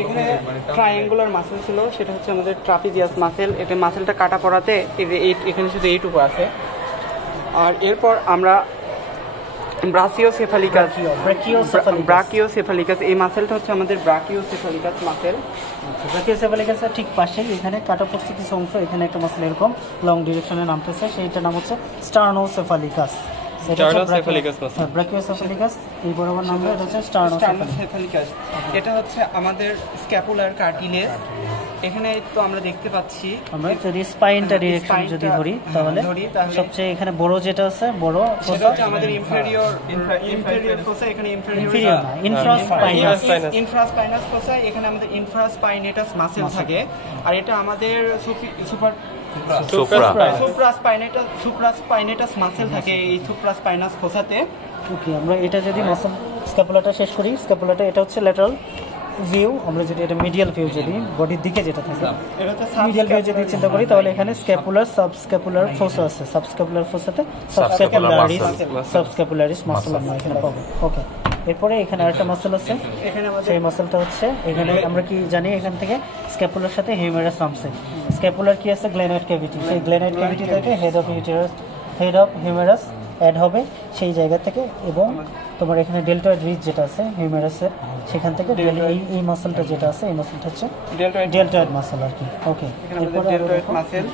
এখানে triangular muscle ছিল, সেটা হচ্ছে আমাদের ট্রাপিজিয়াস মাসেল। এটা মাসেলটা কাটা পড়াতে এখানে শুধু এইটুকু আছে। আর এরপর আমরা ব্রাকিওসেফালিকাস, এই মাসেলটা হচ্ছে আমাদের ব্রাকিওসেফালিকাস মাসেল। ব্রাকিওসেফালিকাসের ঠিক পাশে এখানে কাটা পড়ছে কিছু অংশ, এখানে একটা মাসেল এরকম লং ডিরেকশনে নামতেছে, সেইটার নাম হচ্ছে স্টার্নোসেফালিকাস। ব্রাকিওসেফালিকাস এই বরাবর নাম, এটা হচ্ছে স্টার্নোসেফালিকাস। এটা হচ্ছে আমাদের স্ক্যাপুলার কার্টিলেজ। এখানে তো আমরা দেখতে পাচ্ছি, আমরা যদি স্পাইনটা ডিরেকশন যদি ধরি তাহলে সবচেয়ে এখানে বড় যেটা আছে, বড় সেটা হচ্ছে আমাদের ইনফেরিয়র ফোসা। এখানে ইনফ্রাস্পাইনাস ফোসা, এখানে আমাদের ইনফ্রাস্পাইনেটাস মাসেল থাকে। আর এটা আমাদের সুপ্রাস্পাইনেটাস মাসেল থাকে এই সুপ্রাস্পাইনাস ফোসাতে। ওকে, আমরা এটা যদি মাসেল স্ক্যাপুলাটা শেষ করি, স্ক্যাপুলাটা এটা হচ্ছে ল্যাটারাল ভিউ। আমরা যদি এটা মিডিয়াল ভিউ, যদি বডির দিকে যেটা থাকে মিডিয়াল ভিউ যদি চিন্তা করি, তাহলে এখানে স্ক্যাপুলার সাবস্ক্যাপুলার ফোসা আছে। সাবস্ক্যাপুলার ফোসাতে সাবস্ক্যাপুলারিস মাসল আমরা এখানে পাবো। ওকে, এরপরে এখানে আরেকটা মাসল আছে, সেই মাসলটা হচ্ছে এখানে আমরা কি জানি, এখান থেকে স্ক্যাপুলার সাথে হিউমেরাস নামছে। স্ক্যাপুলার কি আছে, গ্লেনয়েড ক্যাভিটি। সেই গ্লেনয়েড ক্যাভিটি থেকে হেড অফ হিউমেরাস অ্যাড হবে সেই জায়গা থেকে, এবং তোমার এখানে ডেল্টয়েড রিজ যেটা আছে হিউমেরাসের, সেখান থেকে এই মাসলটা যেটা আছে, এই মাসলটা হচ্ছে ডেল্টয়েড মাসল আর কি। ওকে, এরপরে ডেল্টয়েড মাসল